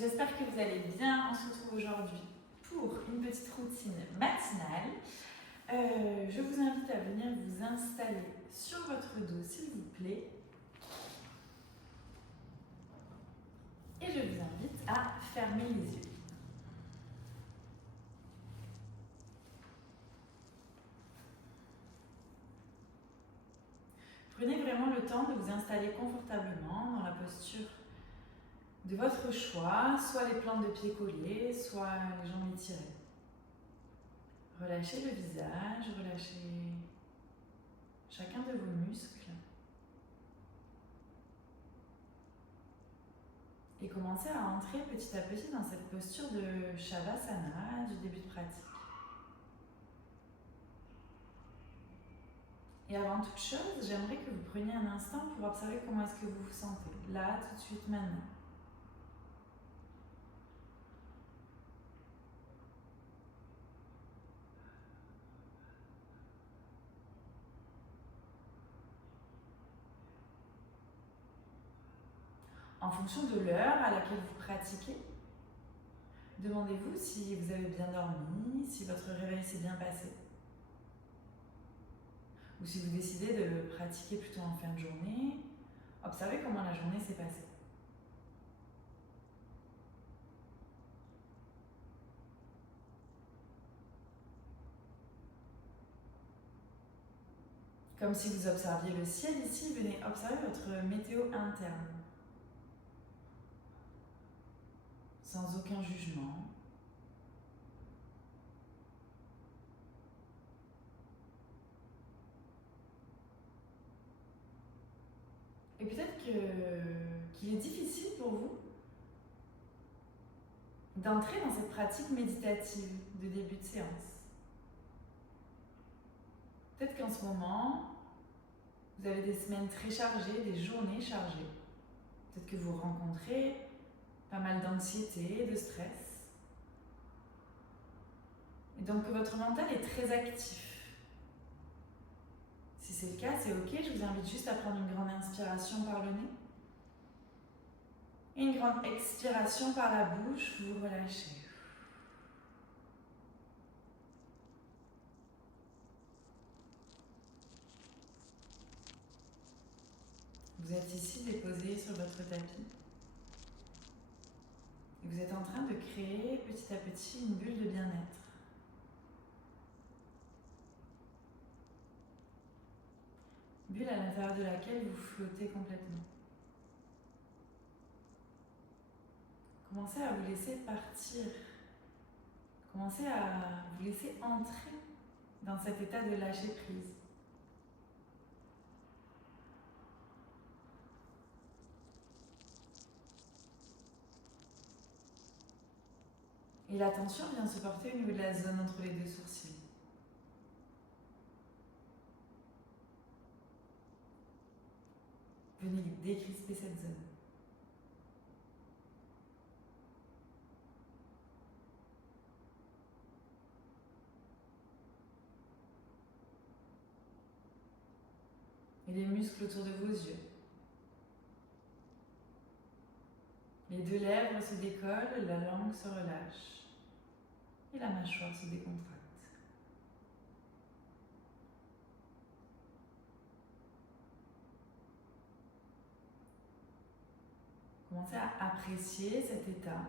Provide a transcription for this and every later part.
j'espère que vous allez bien. On se retrouve aujourd'hui pour une petite routine matinale. Je vous invite à venir vous installer sur votre dos, s'il vous plaît. Et je vous invite à fermer les yeux. Prenez vraiment le temps de vous installer confortablement dans la posture de votre choix, soit les plantes de pieds collées, soit les jambes étirées. Relâchez le visage, relâchez chacun de vos muscles. Et commencez à entrer petit à petit dans cette posture de Shavasana du début de pratique. Et avant toute chose, j'aimerais que vous preniez un instant pour observer comment est-ce que vous vous sentez, là, tout de suite, maintenant. En fonction de l'heure à laquelle vous pratiquez, demandez-vous si vous avez bien dormi, si votre réveil s'est bien passé. Ou si vous décidez de pratiquer plutôt en fin de journée, observez comment la journée s'est passée. Comme si vous observiez le ciel ici, venez observer votre météo interne. Sans aucun jugement. Et peut-être qu'il est difficile pour vous d'entrer dans cette pratique méditative de début de séance. Peut-être qu'en ce moment, vous avez des semaines très chargées, des journées chargées. Peut-être que vous rencontrez pas mal d'anxiété, de stress. Et donc que votre mental est très actif. Si c'est le cas, c'est ok. Je vous invite juste à prendre une grande inspiration par le nez. Et une grande expiration par la bouche, vous relâchez. Vous êtes ici déposé sur votre tapis. Et vous êtes en train de créer petit à petit une bulle de bien-être. Bulle à l'intérieur de laquelle vous flottez complètement. Commencez à vous laisser partir. Commencez à vous laisser entrer dans cet état de lâcher prise. Et l'attention vient se porter au niveau de la zone entre les deux sourcils. Venez décrisper cette zone. Et les muscles autour de vos yeux. Les deux lèvres se décollent, la langue se relâche et la mâchoire se décontracte. Commencez à apprécier cet état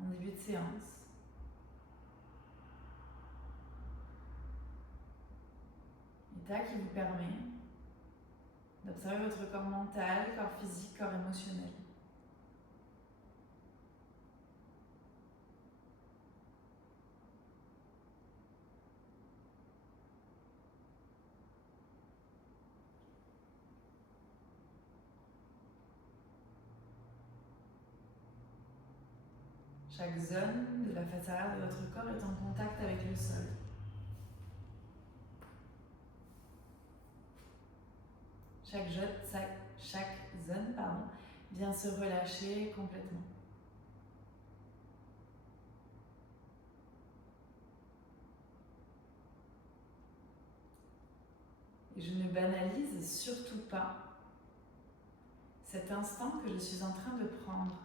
en début de séance. État qui vous permet d'observer votre corps mental, corps physique, corps émotionnel. Chaque zone de la face arrière de votre corps est en contact avec le sol. Chaque zone vient se relâcher complètement. Et je ne banalise surtout pas cet instant que je suis en train de prendre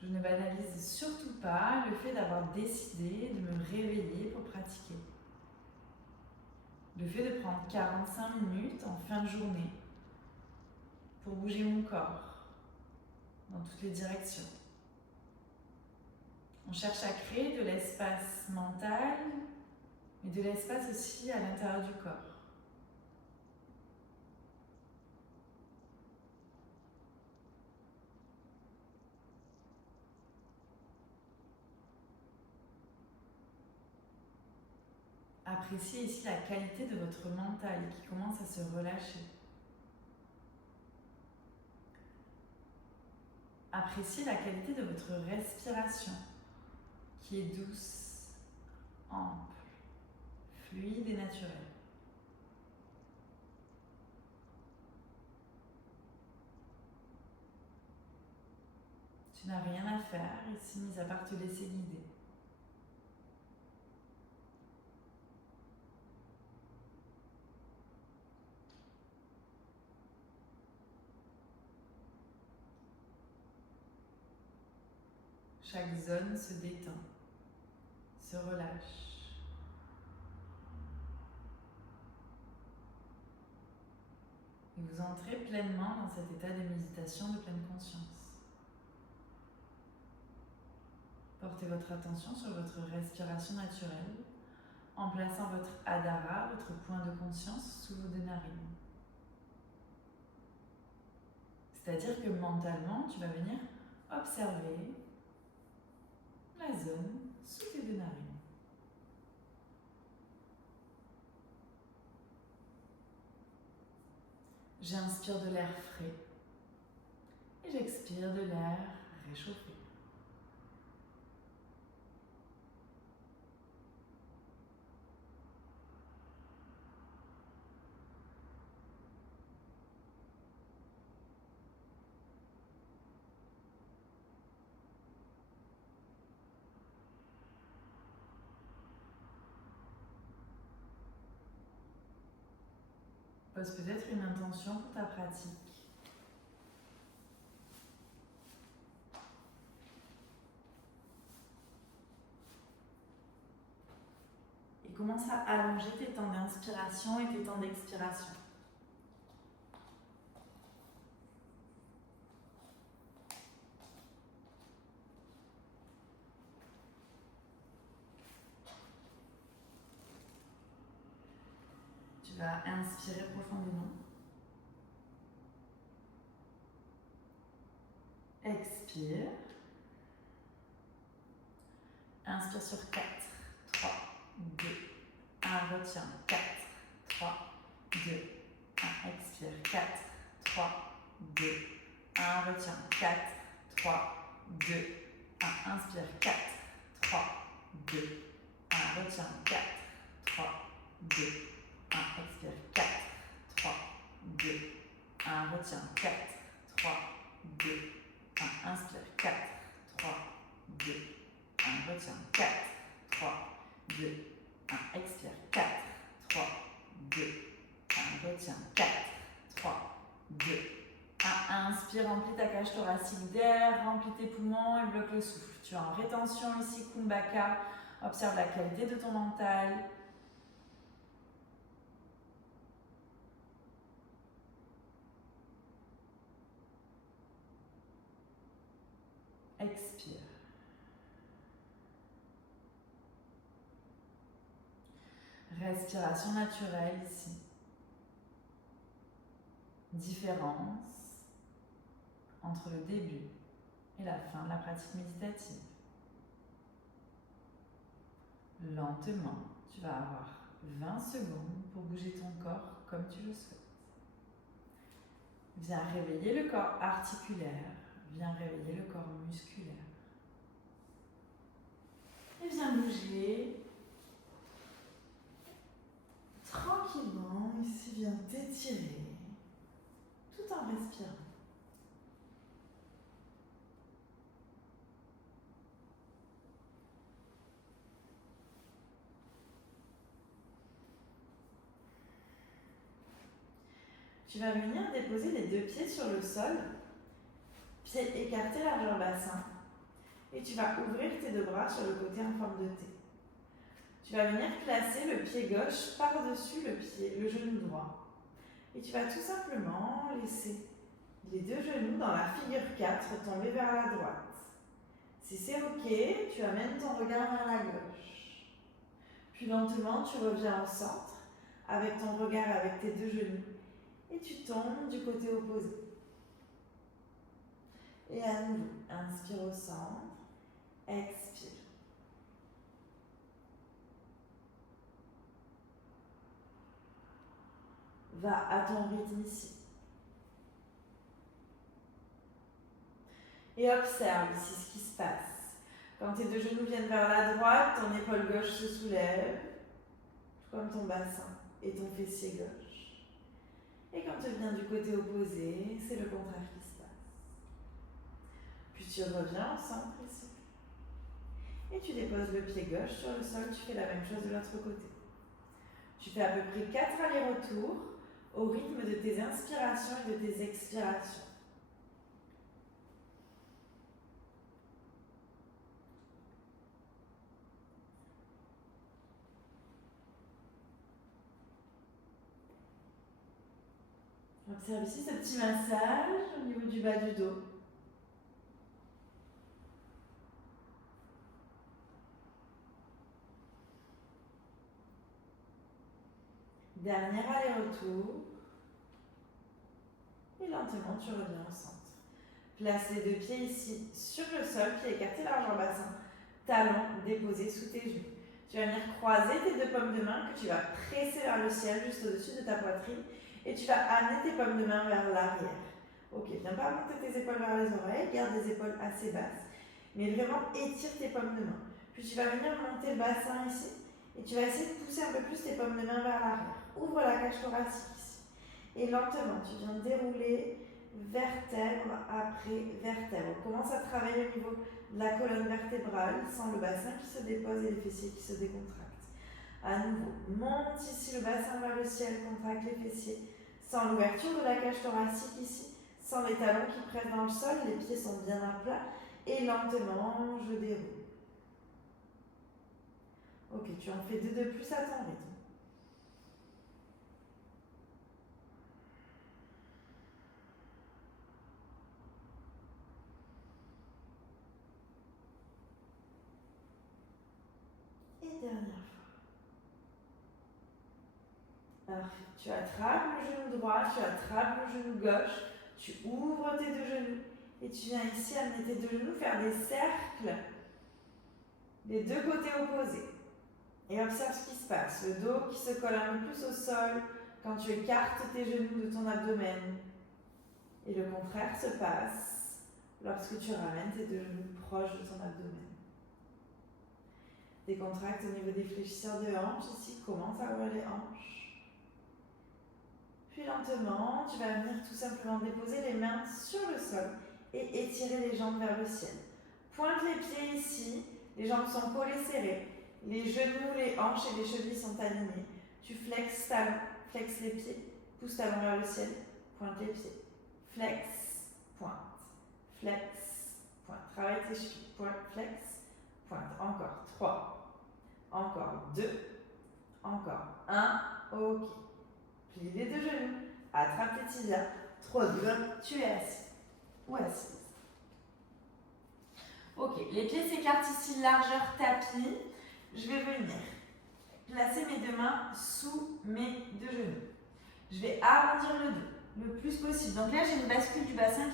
Je ne banalise surtout pas le fait d'avoir décidé de me réveiller pour pratiquer. Le fait de prendre 45 minutes en fin de journée pour bouger mon corps dans toutes les directions. On cherche à créer de l'espace mental, mais de l'espace aussi à l'intérieur du corps. Appréciez ici la qualité de votre mental qui commence à se relâcher. Appréciez la qualité de votre respiration qui est douce, ample, fluide et naturelle. Tu n'as rien à faire ici, mis à part te laisser guider. Chaque zone se détend, se relâche. Et vous entrez pleinement dans cet état de méditation de pleine conscience. Portez votre attention sur votre respiration naturelle en plaçant votre Adhara, votre point de conscience, sous vos deux narines. C'est-à-dire que mentalement, tu vas venir observer la zone sous tes deux narines. J'inspire de l'air frais et j'expire de l'air réchauffé. Pose peut-être une intention pour ta pratique. Et commence à allonger tes temps d'inspiration et tes temps d'expiration. Tu vas inspirer profondément. Expire. Inspire sur 4, 3, 2, 1. Retiens. 4, 3, 2, 1. Expire. 4, 3, 2, 1. Retiens. 4, 3, 2, 1. Inspire. 4, 3, 2, 1. Retiens. 4, 3, 2, 1. Expire. 4, 3, 2, 1. Retiens. 4, 3, 2, 1. Inspire. 4, 3, 2, 1. Retiens. 4, 3, 2, 1. Expire. 4, 3, 2, 1. Retiens. 4, 3, 2, 1. Inspire, remplis ta cage thoracique d'air, remplis tes poumons et bloque le souffle. Tu es en rétention ici, Kumbhaka. Observe la qualité de ton mental. Expire. Respiration naturelle ici. Différence entre le début et la fin de la pratique méditative. Lentement, tu vas avoir 20 secondes pour bouger ton corps comme tu le souhaites. Viens réveiller le corps articulaire, viens réveiller le corps musculaire. Et viens bouger tranquillement, ici viens t'étirer tout en respirant. Tu vas venir déposer les deux pieds sur le sol, pieds écartés largeur bassin. Et tu vas ouvrir tes deux bras sur le côté en forme de T. Tu vas venir placer le pied gauche par-dessus le genou droit. Et tu vas tout simplement laisser les deux genoux dans la figure 4 tomber vers la droite. Si c'est OK, tu amènes ton regard vers la gauche. Puis lentement, tu reviens au centre avec ton regard avec tes deux genoux et tu tombes du côté opposé. Et à nouveau, inspire au centre, expire. Va à ton rythme ici. Et observe ici ce qui se passe. Quand tes deux genoux viennent vers la droite, ton épaule gauche se soulève, tout comme ton bassin et ton fessier gauche. Et quand tu viens du côté opposé, c'est le contraire qui se passe. Puis tu reviens au centre ici. Et tu déposes le pied gauche sur le sol, tu fais la même chose de l'autre côté. Tu fais à peu près 4 allers-retours au rythme de tes inspirations et de tes expirations. Observe ici ce petit massage au niveau du bas du dos. Dernier aller-retour. Et lentement, tu reviens au centre. Place les deux pieds ici sur le sol, pieds écartés largeur bassin, talons déposés sous tes genoux. Tu vas venir croiser tes deux paumes de main que tu vas presser vers le ciel juste au-dessus de ta poitrine et tu vas amener tes paumes de main vers l'arrière. Ok, viens pas monter tes épaules vers les oreilles, garde des épaules assez basses, mais vraiment étire tes paumes de main. Puis tu vas venir monter le bassin ici et tu vas essayer de pousser un peu plus tes paumes de main vers l'arrière. Ouvre la cage thoracique ici. Et lentement, tu viens dérouler vertèbre après vertèbre. On commence à travailler au niveau de la colonne vertébrale, sans le bassin qui se dépose et les fessiers qui se décontractent. À nouveau, monte ici le bassin vers le ciel, contracte les fessiers, sans l'ouverture de la cage thoracique ici, sans les talons qui prennent dans le sol, les pieds sont bien à plat, et lentement, je déroule. Ok, tu en fais 2 de plus à ton rythme. Et dernière fois. Parfait. Tu attrapes le genou droit, tu attrapes le genou gauche, tu ouvres tes deux genoux et tu viens ici amener tes deux genoux, faire des cercles des deux côtés opposés. Et observe ce qui se passe. Le dos qui se colle un peu plus au sol quand tu écartes tes genoux de ton abdomen. Et le contraire se passe lorsque tu ramènes tes deux genoux proches de ton abdomen. Décontracte au niveau des fléchisseurs de hanches. Ici, commence à ouvrir les hanches. Puis lentement, tu vas venir tout simplement déposer les mains sur le sol et étirer les jambes vers le ciel. Pointe les pieds ici. Les jambes sont collées serrées. Les genoux, les hanches et les chevilles sont alignés. Tu flexes talons, flex les pieds, pousse talons vers le ciel, pointe les pieds. Flex, pointe, flex, pointe. Travaille tes chevilles, pointe, flex, pointe. Encore 3, encore 2, encore 1. Ok. Plie les deux genoux, attrape tes tibias. 3, 2, 1, tu es assis ou assise. Ok, les pieds s'écartent ici, largeur tapis. Je vais venir placer mes deux mains sous mes deux genoux. Je vais arrondir le dos le plus possible. Donc là, j'ai une bascule du bassin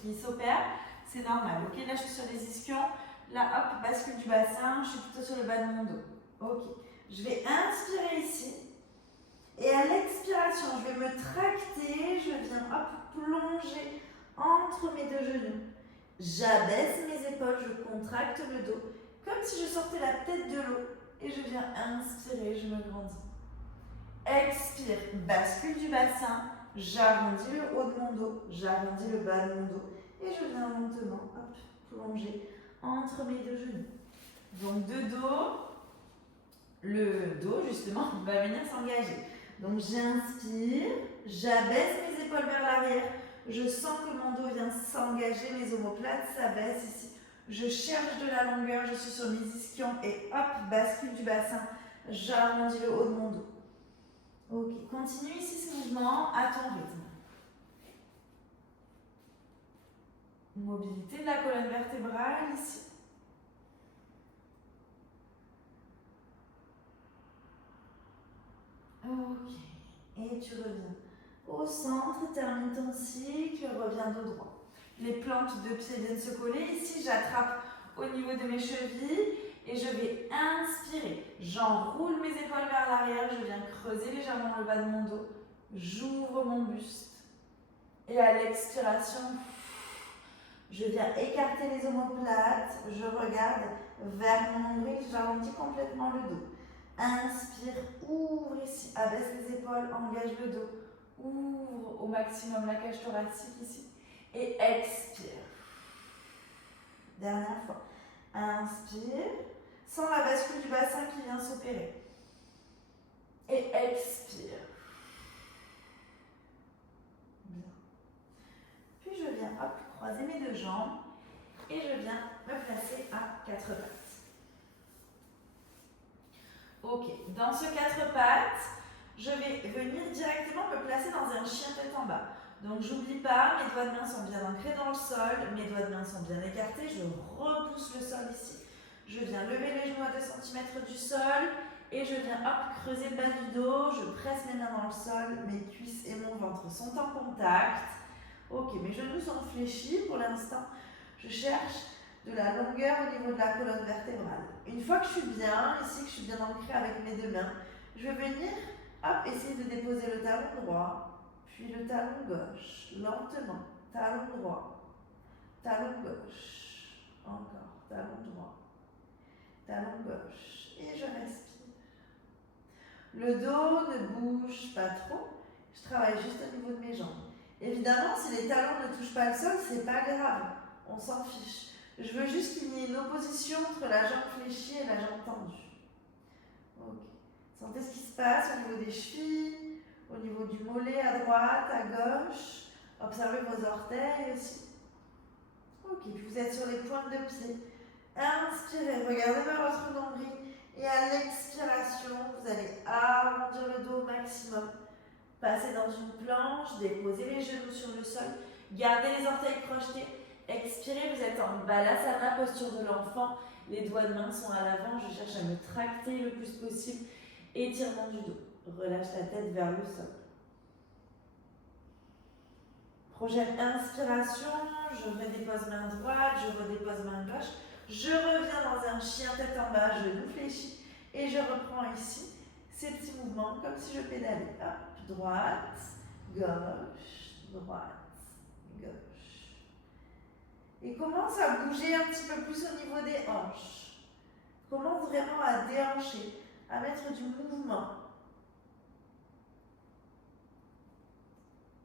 qui s'opère. C'est normal. Ok, là, je suis sur les ischions. Là, hop, bascule du bassin. Je suis plutôt sur le bas de mon dos. Ok. Je vais inspirer ici. Et à l'expiration, je vais me tracter. Je viens, hop, plonger entre mes deux genoux. J'abaisse mes épaules, je contracte le dos, comme si je sortais la tête de l'eau. Et je viens inspirer, je me grandis. Expire, bascule du bassin, j'arrondis le haut de mon dos, j'arrondis le bas de mon dos. Et je viens lentement, hop, plonger entre mes deux genoux. Donc de dos, le dos justement va venir s'engager. Donc j'inspire, j'abaisse mes épaules vers l'arrière. Je sens que mon dos vient s'engager, mes omoplates s'abaissent ici. Je cherche de la longueur, je suis sur mes ischions et hop, bascule du bassin. J'arrondis le haut de mon dos. Ok, continue ici ce mouvement à ton rythme. Mobilité de la colonne vertébrale ici. Ok, et tu reviens au centre, termine ton cycle, reviens dos droit. Les plantes de pied viennent se coller. Ici, j'attrape au niveau de mes chevilles et je vais inspirer. J'enroule mes épaules vers l'arrière, je viens creuser légèrement le bas de mon dos. J'ouvre mon buste. Et à l'expiration, je viens écarter les omoplates. Je regarde vers mon nombril, j'arrondis complètement le dos. Inspire, ouvre ici, abaisse les épaules, engage le dos. Ouvre au maximum la cage thoracique ici. Et expire. Dernière fois. Inspire. Sens la bascule du bassin qui vient s'opérer. Et expire. Bien. Puis je viens croiser mes deux jambes et je viens me placer à quatre pattes. Ok, dans ce quatre pattes, je vais venir directement me placer dans un chien tête en bas. Donc j'oublie pas, mes doigts de main sont bien ancrés dans le sol, mes doigts de main sont bien écartés, je repousse le sol ici. Je viens lever les genoux à 2 cm du sol et je viens creuser le bas du dos, je presse mes mains dans le sol, mes cuisses et mon ventre sont en contact. Ok, mes genoux sont fléchis pour l'instant. Je cherche de la longueur au niveau de la colonne vertébrale. Une fois que je suis bien, ici que je suis bien ancrée avec mes deux mains, je vais venir essayer de déposer le talon droit. Puis le talon gauche, lentement, talon droit, talon gauche, encore, talon droit, talon gauche, et je respire. Le dos ne bouge pas trop, je travaille juste au niveau de mes jambes. Évidemment, si les talons ne touchent pas le sol, c'est pas grave, on s'en fiche. Je veux juste qu'il y ait une opposition entre la jambe fléchie et la jambe tendue. Ok. Sentez ce qui se passe au niveau des chevilles, au niveau du mollet à droite, à gauche. Observez vos orteils aussi. Ok, puis vous êtes sur les pointes de pied. Inspirez, regardez vers votre nombril. Et à l'expiration, vous allez arrondir le dos au maximum. Passez dans une planche, déposez les genoux sur le sol. Gardez les orteils crochetés. Expirez, vous êtes en balasana, posture de l'enfant. Les doigts de main sont à l'avant. Je cherche à me tracter le plus possible. Étirement du dos. Relâche la tête vers le sol. Prochaine inspiration, je redépose main droite, je redépose main gauche. Je reviens dans un chien tête en bas, genou fléchi. Et je reprends ici ces petits mouvements comme si je pédalais. Hop, droite, gauche, droite, gauche. Et commence à bouger un petit peu plus au niveau des hanches. Commence vraiment à déhancher, à mettre du mouvement.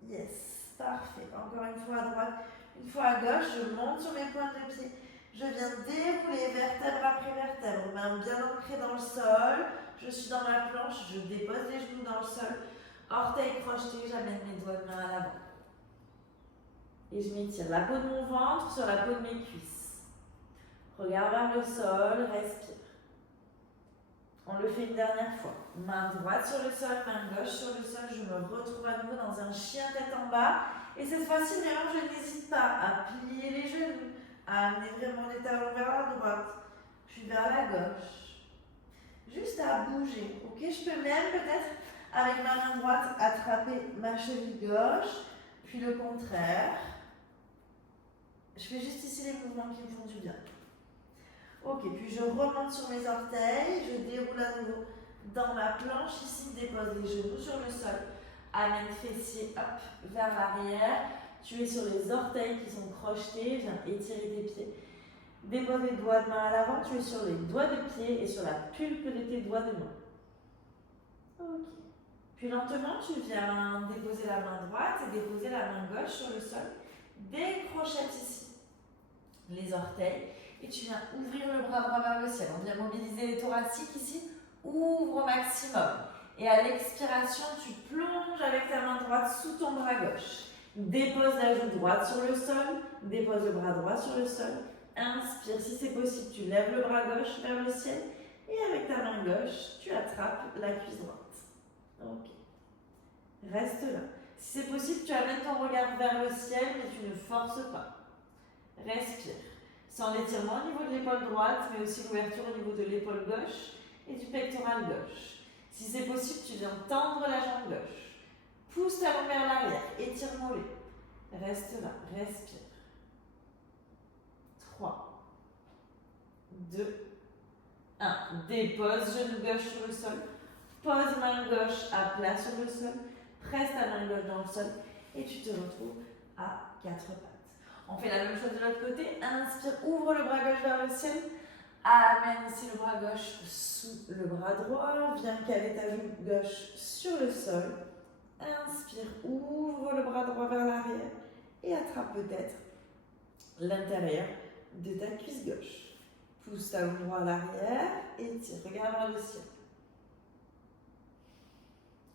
Yes, parfait. Encore une fois à droite, une fois à gauche, je monte sur mes pointes de pied. Je viens dérouler vertèbre après vertèbre, main bien ancrée dans le sol. Je suis dans ma planche, je dépose les genoux dans le sol. Orteils crochetés, j'amène mes doigts de main à l'avant. Et je m'étire la peau de mon ventre sur la peau de mes cuisses. Regarde vers le sol, respire. On le fait une dernière fois. Main droite sur le sol, main gauche sur le sol. Je me retrouve à nouveau dans un chien tête en bas. Et cette fois-ci, je n'hésite pas à plier les genoux, à amener vraiment les talons vers la droite, puis vers la gauche. Juste à bouger. Ok, je peux même peut-être, avec ma main droite, attraper ma cheville gauche, puis le contraire. Je fais juste ici les mouvements qui me font du bien. Ok, puis je remonte sur mes orteils, je déroule à nouveau dans ma planche ici, dépose les genoux sur le sol, amène fessier, hop, vers l'arrière, tu es sur les orteils qui sont crochetés, viens étirer tes pieds, dépose les doigts de main à l'avant, tu es sur les doigts de pied et sur la pulpe de tes doigts de main. Ok, puis lentement tu viens déposer la main droite et déposer la main gauche sur le sol, décrochette ici les orteils. Et tu viens ouvrir le bras droit vers le ciel. On vient mobiliser les thoraciques ici. Ouvre au maximum. Et à l'expiration, tu plonges avec ta main droite sous ton bras gauche. Dépose la joue droite sur le sol. Dépose le bras droit sur le sol. Inspire, si c'est possible, tu lèves le bras gauche vers le ciel et avec ta main gauche, tu attrapes la cuisse droite. Ok. Reste là. Si c'est possible, tu amènes ton regard vers le ciel, mais tu ne forces pas. Respire. Sans l'étirement au niveau de l'épaule droite, mais aussi l'ouverture au niveau de l'épaule gauche et du pectoral gauche. Si c'est possible, tu viens tendre la jambe gauche. Pousse ta jambe vers l'arrière, étire mollet. Reste là, respire. 3, 2, 1. Dépose genou gauche sur le sol. Pose main gauche à plat sur le sol. Presse ta main gauche dans le sol et tu te retrouves à 4 pattes. On fait la même chose de l'autre côté. Inspire, ouvre le bras gauche vers le ciel. Amène ici le bras gauche sous le bras droit. Viens caler ta joue gauche sur le sol. Inspire, ouvre le bras droit vers l'arrière et attrape peut-être l'intérieur de ta cuisse gauche. Pousse ta jambe droite à l'arrière et tire. Regarde vers le ciel.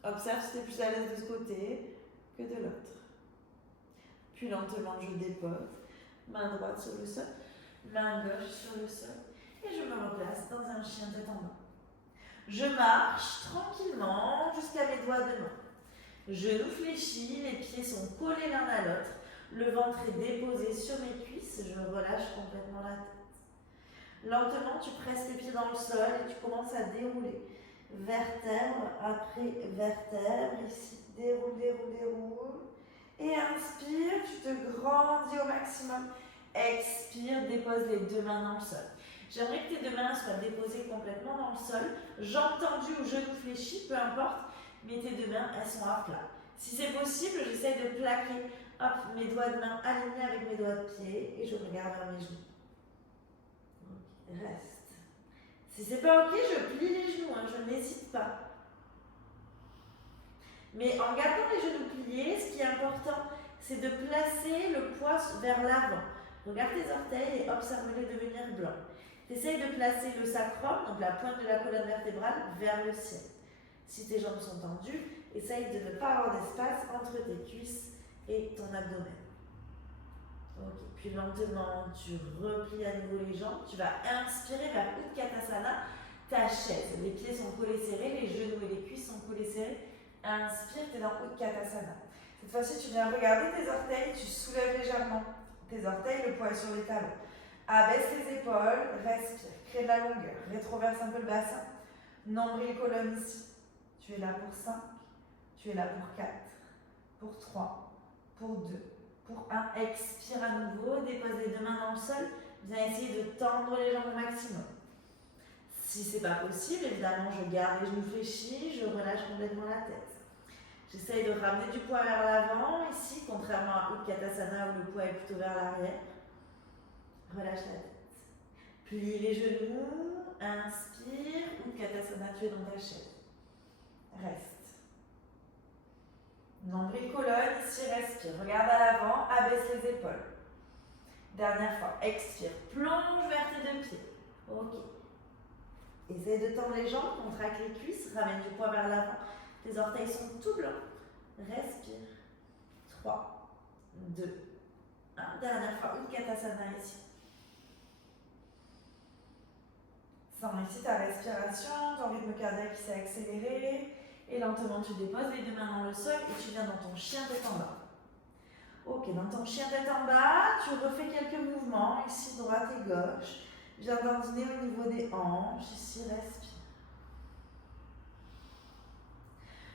Observe si tu es plus à l'aise de ce côté que de l'autre. Puis lentement, je dépose. Main droite sur le sol, main gauche sur le sol. Et je me replace dans un chien tête en bas. Je marche tranquillement jusqu'à mes doigts de main. Genoux fléchis, les pieds sont collés l'un à l'autre. Le ventre est déposé sur mes cuisses. Je relâche complètement la tête. Lentement, tu presses les pieds dans le sol et tu commences à dérouler. Vertèbre après vertèbre. Ici, déroule, déroule, déroule. Et inspire, tu te grandis au maximum. Expire, dépose les deux mains dans le sol. J'aimerais que tes deux mains soient déposées complètement dans le sol. Jambes tendues ou genoux fléchis, peu importe, mais tes deux mains, elles sont à plat. Si c'est possible, j'essaie de plaquer mes doigts de main alignés avec mes doigts de pied et je regarde vers mes genoux. Okay, reste. Si c'est pas ok, je plie les genoux, je n'hésite pas. Mais en gardant les genoux pliés, ce qui est important, c'est de placer le poids vers l'avant. Regarde tes orteils et observe-les devenir blancs. Essaye de placer le sacrum, donc la pointe de la colonne vertébrale, vers le ciel. Si tes jambes sont tendues, essaye de ne pas avoir d'espace entre tes cuisses et ton abdomen. Ok, puis lentement, tu replies à nouveau les jambes. Tu vas inspirer vers Utkatasana, ta chaise. Les pieds sont collés serrés, les genoux et les cuisses sont collés serrés. Inspire, tu es dans Utkatasana. Cette fois-ci, tu viens regarder tes orteils, tu soulèves légèrement tes orteils, le poids est sur les talons. Abaisse les épaules, respire, crée de la longueur, rétroverse un peu le bassin. Nombril, colonne ici. Tu es là pour 5, tu es là pour 4, pour 3, pour 2, pour 1. Expire à nouveau, dépose les deux mains dans le sol. Viens essayer de tendre les jambes au maximum. Si ce n'est pas possible, évidemment, je garde les genoux fléchis, je relâche complètement la tête. J'essaye de ramener du poids vers l'avant, ici, contrairement à Utkatasana où le poids est plutôt vers l'arrière. Relâche la tête. Plie les genoux, inspire, Utkatasana, tu es dans ta chaise. Reste. Nombril, colonne, ici, respire. Regarde à l'avant, abaisse les épaules. Dernière fois, expire, plonge vers tes deux pieds. Ok. Essaye de tendre les jambes, contracte les cuisses, ramène du poids vers l'avant. Tes orteils sont tout blancs. Respire. 3, 2, 1. Dernière fois, Utkatasana ici. Sens ici ta respiration, ton rythme cardiaque qui s'est accéléré. Et lentement, tu déposes les deux mains dans le sol et tu viens dans ton chien tête en bas. Ok, dans ton chien tête en bas, tu refais quelques mouvements, ici droite et gauche. Viens dandiner au niveau des hanches, ici respire.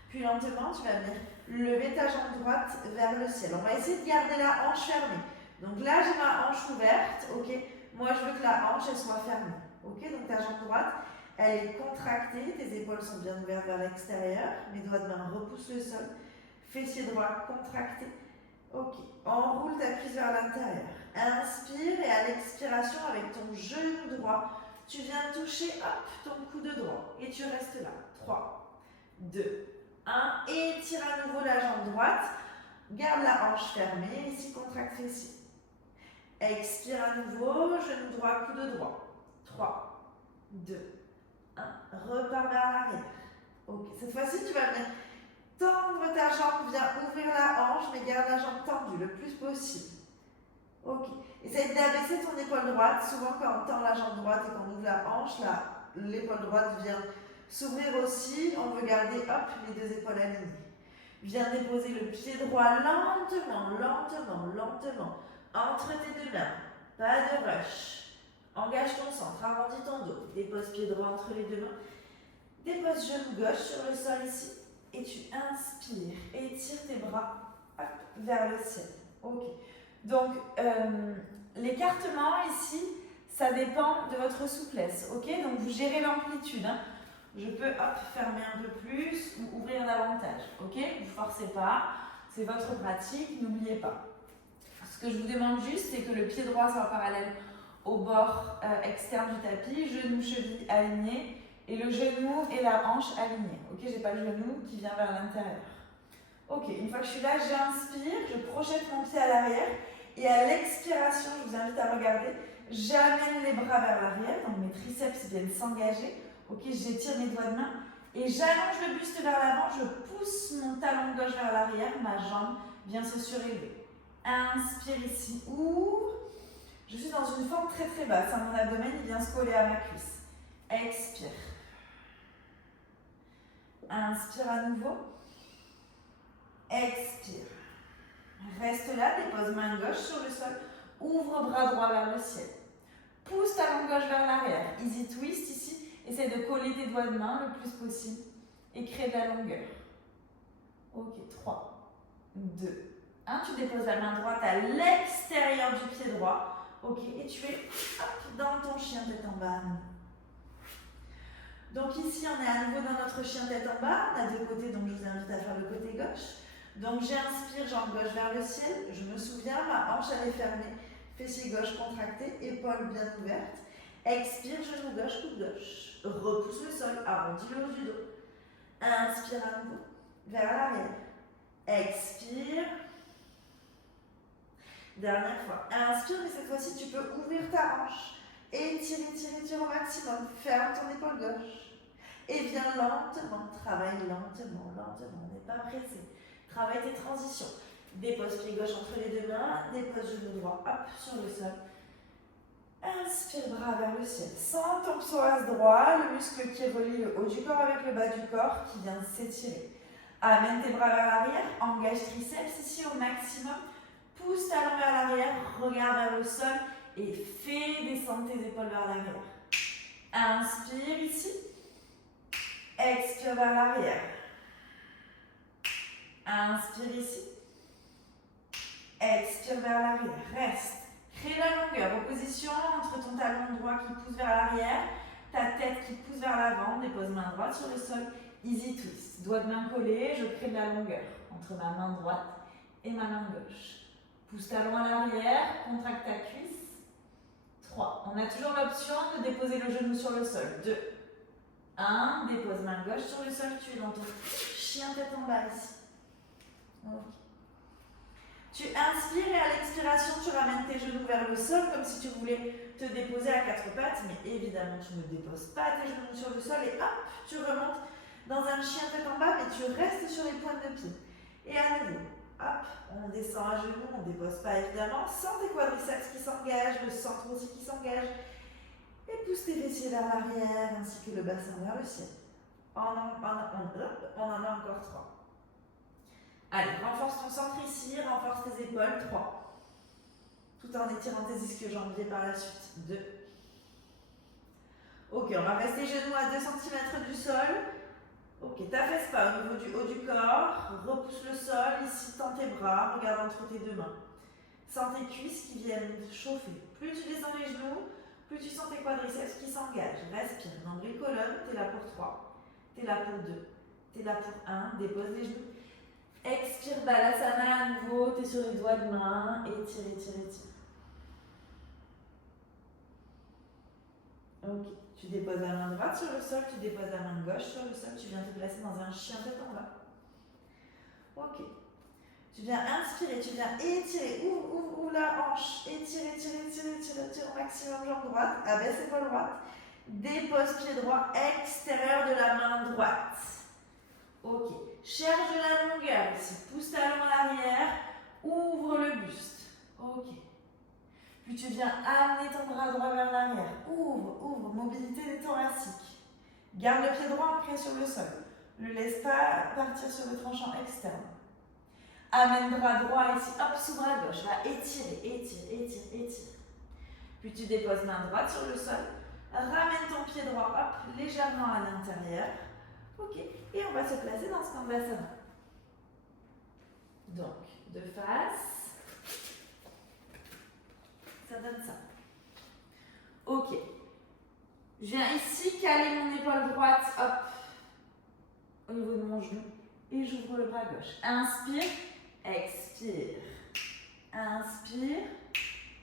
Puis lentement, tu vas venir lever ta jambe droite vers le ciel. On va essayer de garder la hanche fermée. Donc là, j'ai ma hanche ouverte, ok. Moi, je veux que la hanche, elle soit fermée. Ok, donc ta jambe droite, elle est contractée, tes épaules sont bien ouvertes vers l'extérieur, mes doigts de main repoussent le sol, fessier droit contracté. Ok, enroule ta cuisse vers l'intérieur. Inspire et à l'expiration, avec ton genou droit, tu viens toucher ton coude droit et tu restes là. 3, 2, 1. Étire à nouveau la jambe droite. Garde la hanche fermée, ici contracte fessier. Expire à nouveau, genou droit, coude droit. 3, 2, 1. Repars vers l'arrière. Ok, cette fois-ci, tu vas venir tendre ta jambe, viens ouvrir la hanche, mais garde la jambe tendue le plus possible. Ok. Essaye d'abaisser ton épaule droite. Souvent, quand on tend la jambe droite et qu'on ouvre la hanche, l'épaule droite vient s'ouvrir aussi. On veut garder, hop, les deux épaules alignées. Viens déposer le pied droit lentement, lentement, lentement, entre tes deux mains. Pas de rush. Engage ton centre, arrondis ton dos. Dépose pied droit entre les deux mains. Dépose genou gauche sur le sol ici. Et tu inspires. Étire tes bras hop, vers le ciel. Ok. Donc, l'écartement ici, ça dépend de votre souplesse. Ok. Donc, vous gérez l'amplitude. Hein. Je peux hop, fermer un peu plus ou ouvrir davantage. Ok. Vous ne forcez pas. C'est votre pratique. N'oubliez pas. Ce que je vous demande juste, c'est que le pied droit soit parallèle au bord externe du tapis, genou, cheville alignés et le genou et la hanche alignés. Ok, j'ai pas le genou qui vient vers l'intérieur. Ok, une fois que je suis là, j'inspire, je projette mon pied à l'arrière et à l'expiration, je vous invite à regarder, j'amène les bras vers l'arrière, donc mes triceps viennent s'engager. Ok, j'étire mes doigts de main et j'allonge le buste vers l'avant, je pousse mon talon gauche vers l'arrière, ma jambe vient se surélever. Inspire ici, ouvre. Je suis dans une forme très très basse. Mon abdomen il vient se coller à ma cuisse. Expire. Inspire à nouveau. Expire. Reste là, dépose main gauche sur le sol. Ouvre bras droit vers le ciel. Pousse talon gauche vers l'arrière. Easy twist ici. Essaie de coller tes doigts de main le plus possible. Et crée de la longueur. Ok, 3, 2, 1. Tu déposes la main droite à l'extérieur du pied droit. Ok, et tu es hop, dans ton chien tête en bas. Donc ici, on est à nouveau dans notre chien tête en bas. On a deux côtés, donc je vous invite à faire le côté gauche. Donc j'inspire, jambe gauche vers le ciel. Je me souviens, ma hanche elle est fermée. Fessier gauche contracté, épaule bien ouverte. Expire, genou gauche, coude gauche. Repousse le sol, arrondis le haut du dos. Inspire à nouveau, vers l'arrière. Expire. Dernière fois. Inspire, mais cette fois-ci, tu peux ouvrir ta hanche. Étire, étire, étire au maximum. Ferme ton épaule gauche. Et viens lentement. Travaille lentement, lentement. On n'est pas pressé. Travaille tes transitions. Dépose pied gauche entre les deux mains. Dépose genou droit, hop, sur le sol. Inspire, bras vers le ciel. Sens ton psoas droit, le muscle qui relie le haut du corps avec le bas du corps qui vient s'étirer. Amène tes bras vers l'arrière. Engage triceps ici au maximum. Pousse talon vers l'arrière, regarde vers le sol et fais descendre tes épaules vers l'arrière. Inspire ici. Expire vers l'arrière. Inspire ici. Expire vers l'arrière. Reste. Crée la longueur. Opposition entre ton talon droit qui pousse vers l'arrière, ta tête qui pousse vers l'avant. Dépose main droite sur le sol. Easy twist. Doigt de main collé. Je crée de la longueur entre ma main droite et ma main gauche. Pousse talon à l'arrière, contracte ta cuisse. 3. On a toujours l'option de déposer le genou sur le sol. 2. 1. Dépose main gauche sur le sol. Tu es dans ton chien tête en bas ici. Okay. Tu inspires et à l'expiration, tu ramènes tes genoux vers le sol comme si tu voulais te déposer à quatre pattes. Mais évidemment, tu ne déposes pas tes genoux sur le sol et hop, tu remontes dans un chien tête en bas, mais tu restes sur les pointes de pied. Et à nouveau. Hop, on descend à genoux, on ne dépose pas évidemment. Sens tes quadriceps qui s'engagent, le centre aussi qui s'engage. Et pousse tes fessiers vers l'arrière ainsi que le bassin vers le ciel. On en a encore 3. Allez, renforce ton centre ici, renforce tes épaules. 3. Tout en étirant tes ischio-jambiers par la suite. 2. Ok, on va rester genoux à 2 cm du sol. Ok, t'affaisse pas au niveau du haut du corps, repousse le sol, ici tends tes bras, regarde entre tes deux mains. Sens tes cuisses qui viennent chauffer. Plus tu descends les genoux, plus tu sens tes quadriceps qui s'engagent. Respire, nombril colonne, t'es là pour 3, t'es là pour 2, t'es là pour 1, dépose les genoux. Expire, balasana à nouveau, t'es sur les doigts de main, étire, étire, étire. Ok. Tu déposes la main droite sur le sol, tu déposes la main gauche sur le sol, tu viens te placer dans un chien tête en bas. Ok. Tu viens inspirer, tu viens étirer, ouvre la hanche, étire, étire, étire, étire, étire au maximum jambe droite, abaisse épaule droite, dépose pied droit, extérieur de la main droite. Ok. Cherche de la longueur ici, pousse talon à l'arrière, ouvre le buste. Ok. Puis tu viens amener ton bras droit vers l'arrière. Ouvre, ouvre, mobilité des thoraciques. Garde le pied droit ancré sur le sol. Ne laisse pas partir sur le tranchant externe. Amène bras droit ici, hop, sous bras gauche. Va étirer, étire, étire, étire. Puis tu déposes main droite sur le sol. Ramène ton pied droit, hop, légèrement à l'intérieur. Ok, et on va se placer dans Skandasana. Donc, de face, ça donne ça. Ok. Je viens ici caler mon épaule droite, hop, au niveau de mon genou, et j'ouvre le bras gauche. Inspire, expire. Inspire,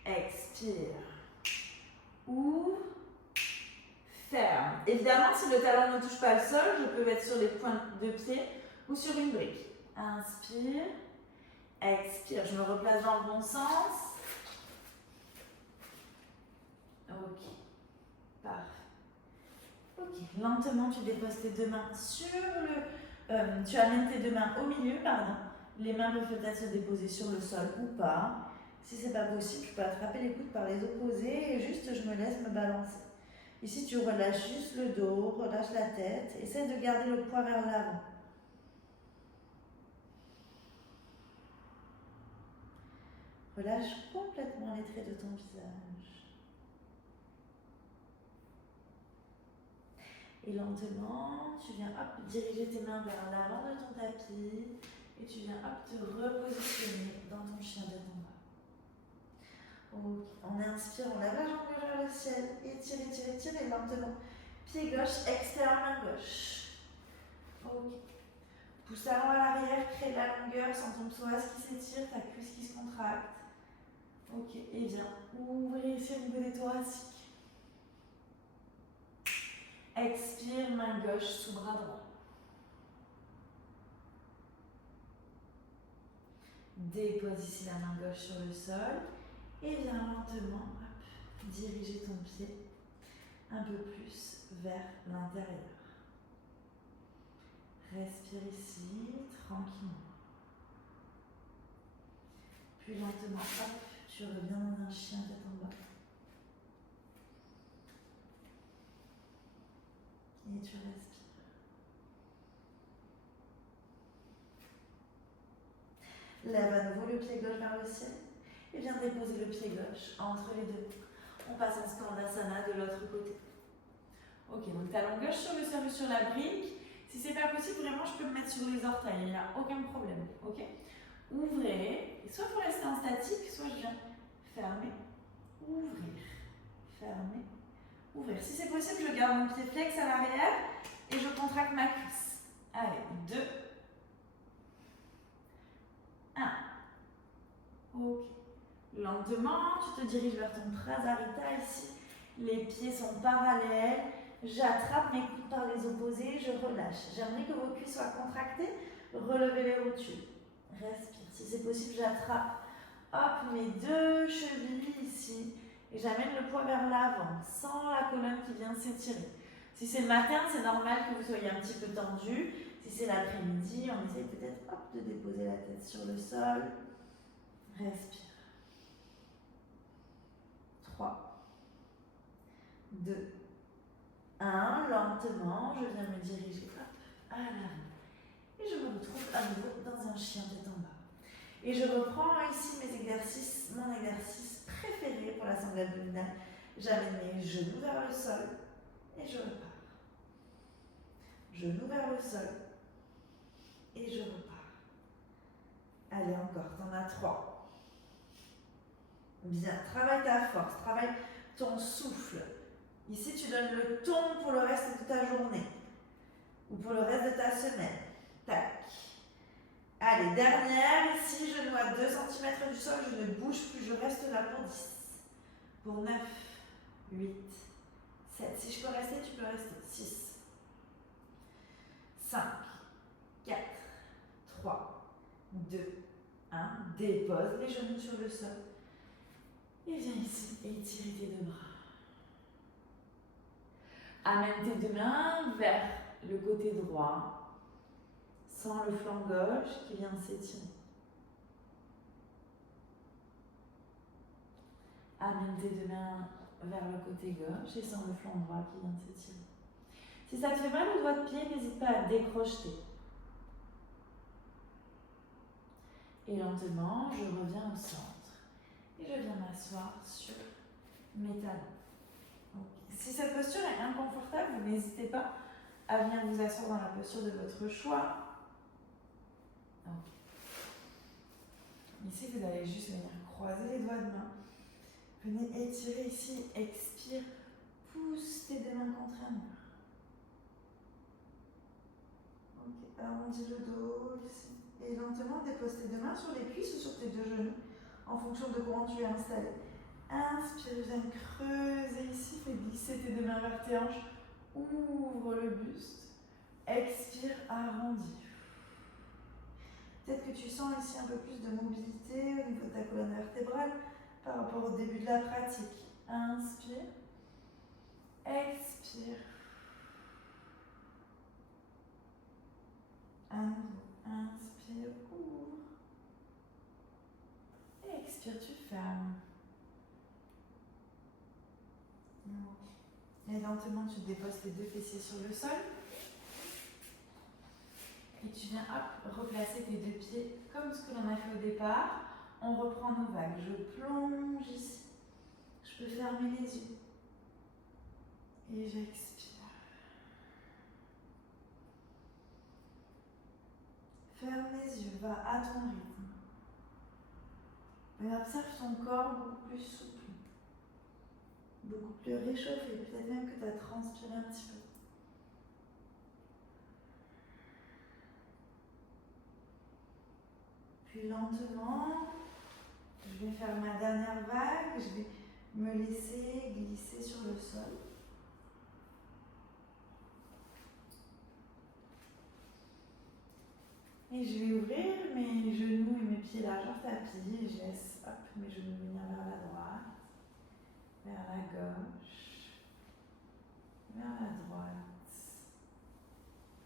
expire. Ouvre, ferme. Évidemment, si le talon ne touche pas le sol, je peux mettre sur les pointes de pied ou sur une brique. Inspire, expire. Je me replace dans le bon sens. Ok, parfait. Ok, lentement, tu déposes tes deux mains sur le... tu amènes tes deux mains au milieu, pardon. Les mains peuvent peut-être se déposer sur le sol ou pas. Si c'est pas possible, je peux attraper les coudes par les opposés et juste je me laisse me balancer. Ici, tu relâches juste le dos, relâche la tête. Essaie de garder le poids vers l'avant. Relâche complètement les traits de ton visage. Et lentement, tu viens hop, diriger tes mains vers l'avant de ton tapis et tu viens hop, te repositionner dans ton chien de combat. Okay. On inspire, on lève la jambe gauche vers le ciel, étire, étire, étire et lentement. Pied gauche, externe, main gauche. Ok. Pousse talon à l'arrière, crée de la longueur, sens ton psoas qui s'étire, ta cuisse qui se contracte. Ok, et viens ouvrir ici au niveau des thoraciques. Expire, main gauche sous bras droit. Dépose ici la main gauche sur le sol et viens lentement hop, diriger ton pied un peu plus vers l'intérieur. Respire ici, tranquillement. Puis lentement, hop, tu reviens dans un chien tête en bas. Et tu respires. Lève à nouveau le pied gauche vers le ciel et viens déposer le pied gauche entre les deux. On passe en Skandasana de l'autre côté. Ok, donc talon gauche sur le sol ou sur la brique. Si c'est pas possible, vraiment, je peux me mettre sur les orteils, il n'y a aucun problème. Ok. Ouvrez, et soit vous restez en statique, soit je viens fermer, ouvrir, fermer, ouvrir. Si c'est possible, je garde mon pied flex à l'arrière et je contracte ma cuisse. Allez, 2, 1. Ok. Lentement, tu te diriges vers ton Prasarita ici. Les pieds sont parallèles. J'attrape mes coudes par les opposés, je relâche. J'aimerais que vos cuisses soient contractées. Relevez les rotules. Respire. Si c'est possible, j'attrape mes deux chevilles ici et j'amène le poids vers l'avant sans la colonne qui vient s'étirer. Si c'est le matin, c'est normal que vous soyez un petit peu tendu. Si c'est l'après-midi, on essaie peut-être de déposer la tête sur le sol. Respire. 3, 2, 1. Lentement, je viens me diriger à l'arrière. Et je me retrouve à nouveau dans un chien tête en bas. Et je reprends ici mon exercice préféré pour la sangle abdominale. J'amène mes genoux vers le sol et je repars. Genoux vers le sol et je repars. Allez, encore, t'en as 3. Bien, travaille ta force, travaille ton souffle. Ici, tu donnes le ton pour le reste de ta journée ou pour le reste de ta semaine. Tac. Allez, dernière, ici, genou à 2 cm du sol, je ne bouge plus, je reste là pour 10. Pour 9, 8, 7. Si je peux rester, tu peux rester. 6, 5, 4, 3, 2, 1. Dépose les genoux sur le sol. Et viens ici, étire tes deux bras. Amène tes deux mains vers le côté droit. Sans le flanc gauche qui vient s'étirer. Amène tes deux mains vers le côté gauche et sens le flanc droit qui vient de s'étirer. Si ça te fait mal au doigt de pied, n'hésite pas à décrocheter. Et lentement, je reviens au centre. Et je viens m'asseoir sur mes talons. Donc, si cette posture est inconfortable, n'hésitez pas à venir vous asseoir dans la posture de votre choix. Ici, vous allez juste venir croiser les doigts de main. Venez étirer ici, expire, pousse tes deux mains contre un mur. Ok, arrondis le dos ici. Et lentement, dépose tes deux mains sur les cuisses ou sur tes deux genoux, en fonction de comment tu es installé. Inspire, viens creuser ici, fais glisser tes deux mains vers tes hanches, ouvre le buste. Expire, arrondis. Peut-être que tu sens ici un peu plus de mobilité au niveau de ta colonne vertébrale par rapport au début de la pratique. Inspire, expire. À nouveau, inspire, ouvre. Et expire, tu fermes. Et lentement, tu déposes tes deux fessiers sur le sol. Et tu viens replacer tes deux pieds comme ce que l'on a fait au départ. On reprend nos vagues. Je plonge ici. Je peux fermer les yeux. Et j'expire. Ferme les yeux, va à ton rythme. Et observe ton corps beaucoup plus souple. Beaucoup plus réchauffé. Peut-être même que tu as transpiré un petit peu. Puis lentement, je vais faire ma dernière vague, je vais me laisser glisser sur le sol. Et je vais ouvrir mes genoux et mes pieds largeur tapis et je laisse mes genoux venir vers la droite, vers la gauche, vers la droite,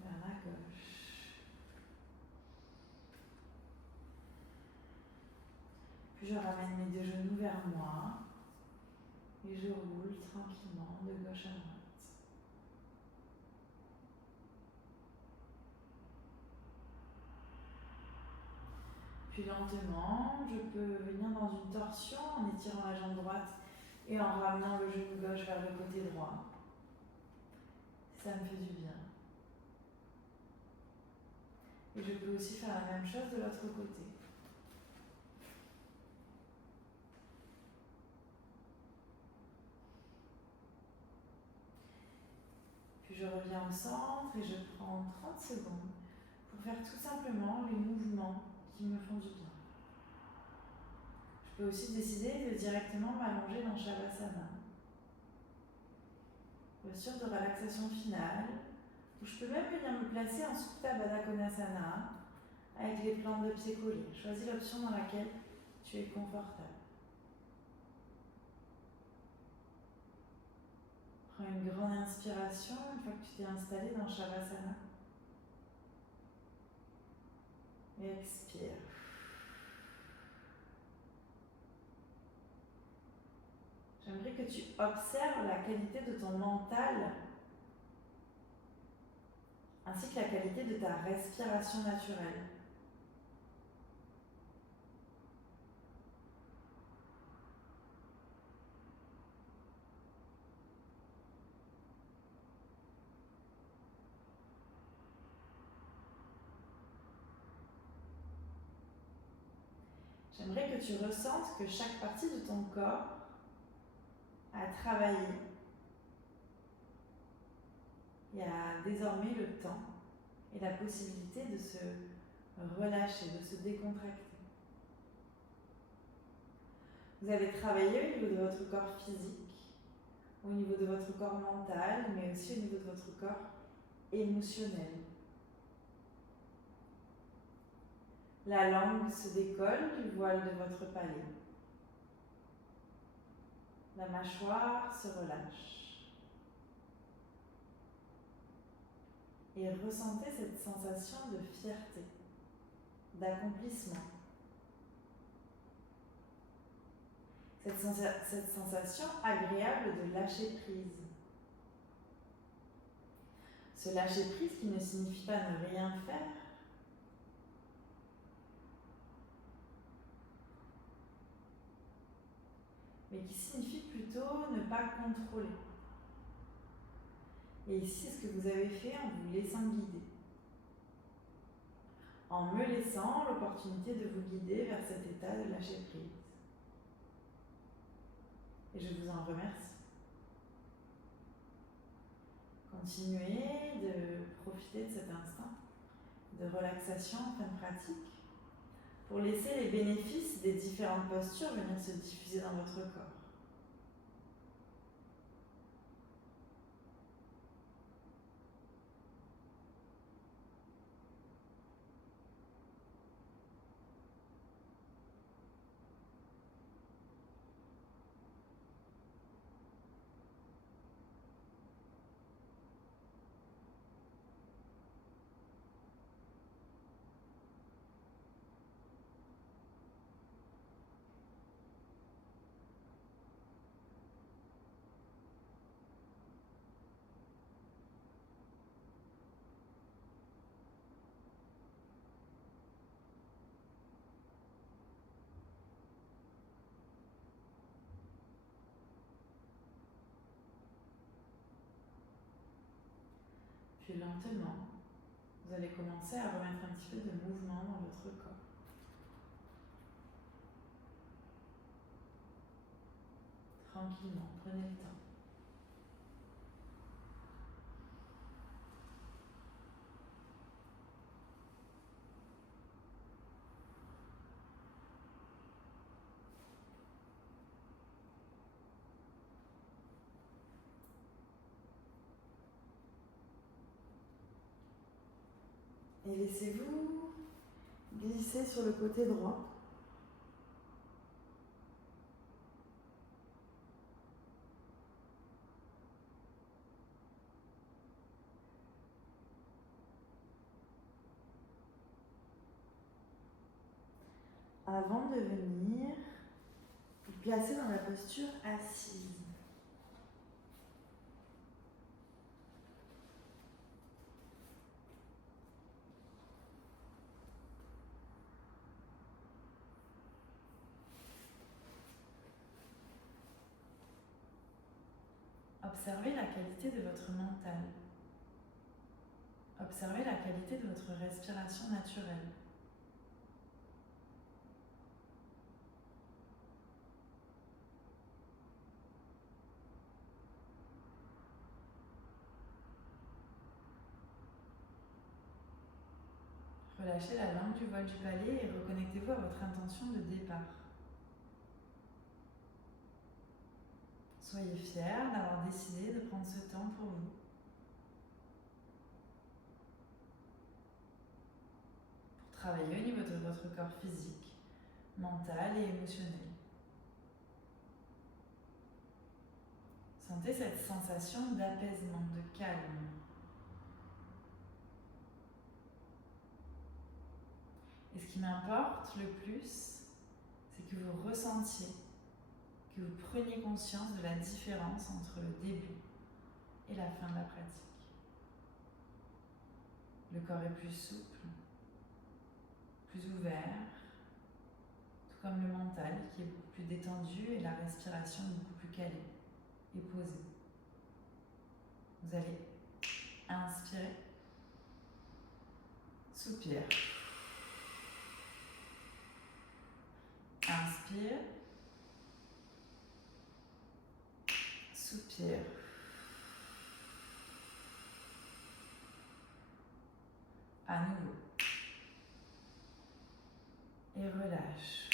vers la gauche. Puis je ramène mes deux genoux vers moi et je roule tranquillement de gauche à droite. Puis lentement, je peux venir dans une torsion en étirant la jambe droite et en ramenant le genou gauche vers le côté droit. Ça me fait du bien. Et je peux aussi faire la même chose de l'autre côté. Puis je reviens au centre et je prends 30 secondes pour faire tout simplement les mouvements qui me font du bien. Je peux aussi décider de directement m'allonger dans Shavasana. Posture de relaxation finale, où je peux même venir me placer en Supta Baddha Konasana avec les plantes de pieds collées. Choisis l'option dans laquelle tu es confortable. Prends une grande inspiration une fois que tu t'es installé dans Shavasana. Et expire. J'aimerais que tu observes la qualité de ton mental ainsi que la qualité de ta respiration naturelle. J'aimerais que tu ressentes que chaque partie de ton corps a travaillé et a désormais le temps et la possibilité de se relâcher, de se décontracter. Vous avez travaillé au niveau de votre corps physique, au niveau de votre corps mental, mais aussi au niveau de votre corps émotionnel. La langue se décolle du voile de votre palais. La mâchoire se relâche. Et ressentez cette sensation de fierté, d'accomplissement. cette sensation agréable de lâcher prise. Ce lâcher prise qui ne signifie pas ne rien faire, mais qui signifie plutôt ne pas contrôler. Et ici, ce que vous avez fait en vous laissant guider. En me laissant l'opportunité de vous guider vers cet état de lâcher prise. Et je vous en remercie. Continuez de profiter de cet instant de relaxation en fin de pratique pour laisser les bénéfices des différentes postures venir se diffuser dans votre corps. Puis lentement, vous allez commencer à remettre un petit peu de mouvement dans votre corps. Tranquillement, prenez le temps. Et laissez-vous glisser sur le côté droit. Avant de venir vous placer dans la posture assise. Observez la qualité de votre mental. Observez la qualité de votre respiration naturelle. Relâchez la langue du voile du palais et reconnectez-vous à votre intention de départ. Soyez fiers d'avoir décidé de prendre ce temps pour vous. Pour travailler au niveau de votre corps physique, mental et émotionnel. Sentez cette sensation d'apaisement, de calme. Et ce qui m'importe le plus, c'est que vous ressentiez, que vous preniez conscience de la différence entre le début et la fin de la pratique. Le corps est plus souple, plus ouvert, tout comme le mental qui est beaucoup plus détendu et la respiration beaucoup plus calée et posée. Vous allez inspirer, soupir. Inspire, soupir. À nouveau. Et relâche.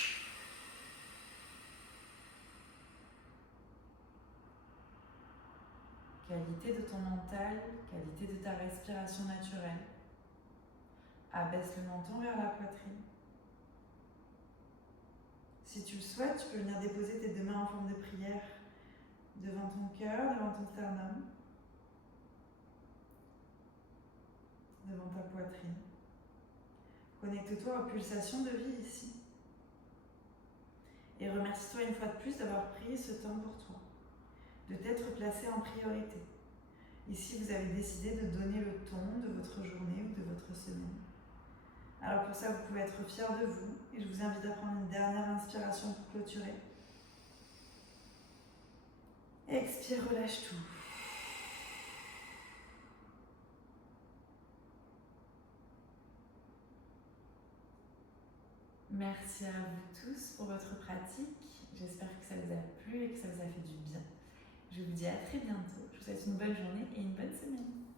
Qualité de ton mental, qualité de ta respiration naturelle. Abaisse le menton vers la poitrine. Si tu le souhaites, tu peux venir déposer tes deux mains en forme de prière devant ton cœur, devant ton sternum, devant ta poitrine. Connecte-toi aux pulsations de vie ici. Et remercie-toi une fois de plus d'avoir pris ce temps pour toi, de t'être placé en priorité. Ici, vous avez décidé de donner le ton de votre journée ou de votre semaine. Alors pour ça, vous pouvez être fier de vous et je vous invite à prendre une dernière inspiration pour clôturer. Expire, relâche tout. Merci à vous tous pour votre pratique. J'espère que ça vous a plu et que ça vous a fait du bien. Je vous dis à très bientôt. Je vous souhaite une bonne journée et une bonne semaine.